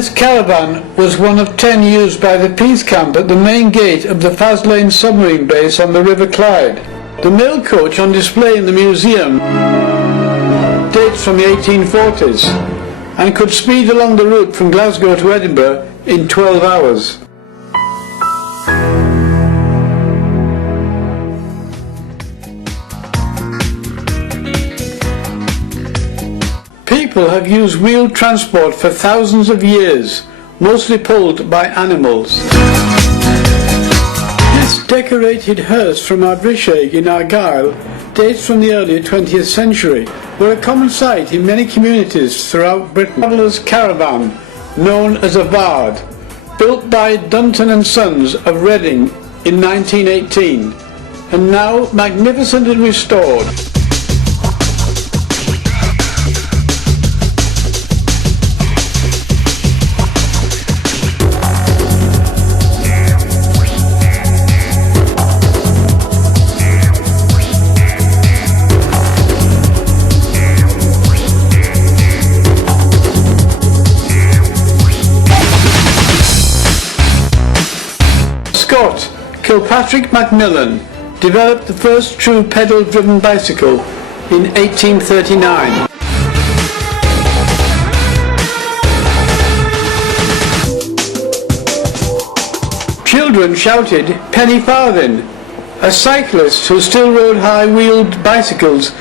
This caravan was one of 10 used by the peace camp at the main gate of the Faslane submarine base on the River Clyde. The mail coach on display in the museum dates from the 1840s and could speed along the route from Glasgow to Edinburgh in 12 hours. People have used wheeled transport for thousands of years, mostly pulled by animals. This decorated hearse from Ardrishaig in Argyll dates from the early 20th century, were a common sight in many communities throughout Britain. Traveller's caravan, known as a Vard, built by Dunton and Sons of Reading in 1918, and now magnificently restored. Scott Kilpatrick Macmillan developed the first true pedal-driven bicycle in 1839. Children shouted "penny farthing," a cyclist who still rode high-wheeled bicycles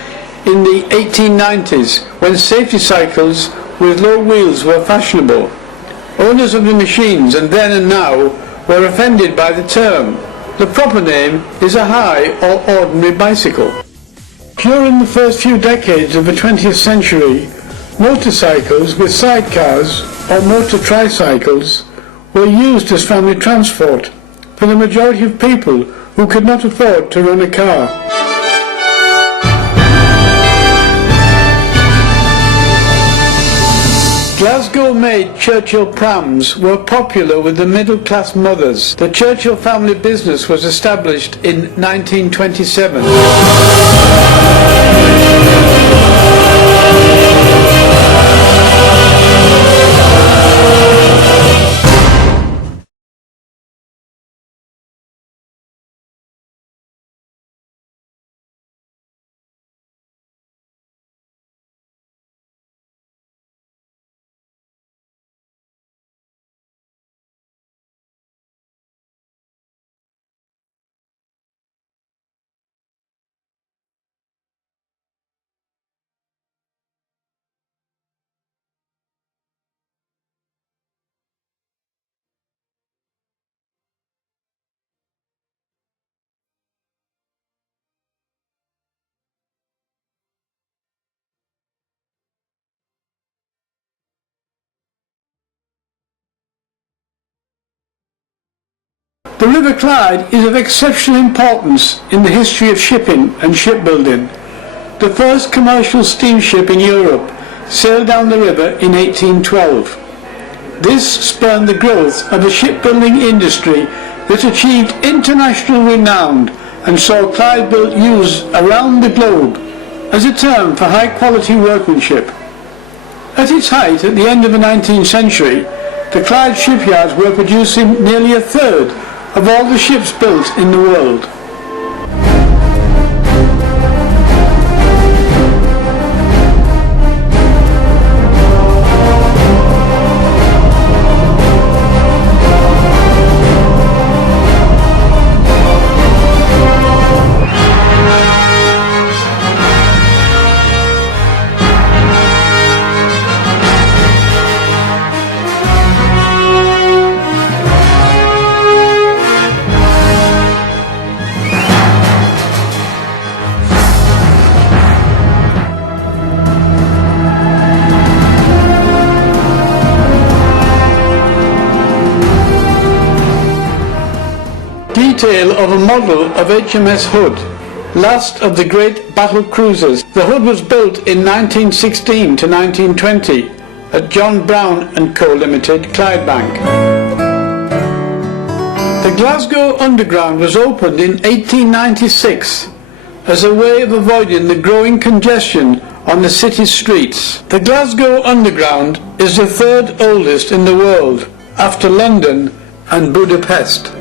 in the 1890s when safety cycles with low wheels were fashionable. Owners of the machines, and then and now, were offended by the term. The proper name is a high or ordinary bicycle. During the first few decades of the 20th century, motorcycles with sidecars or motor tricycles were used as family transport for the majority of people who could not afford to run a car. Glasgow-made Churchill prams were popular with the middle-class mothers. The Churchill family business was established in 1927. The River Clyde is of exceptional importance in the history of shipping and shipbuilding. The first commercial steamship in Europe sailed down the river in 1812. This spurred the growth of a shipbuilding industry that achieved international renown and saw Clyde built used around the globe as a term for high-quality workmanship. At its height at the end of the 19th century, the Clyde shipyards were producing nearly a third of all the ships built in the world. Detail of a model of HMS Hood, last of the great battle cruisers. The Hood was built in 1916 to 1920 at John Brown & Co Limited, Clydebank. The Glasgow Underground was opened in 1896 as a way of avoiding the growing congestion on the city's streets. The Glasgow Underground is the third oldest in the world, after London and Budapest.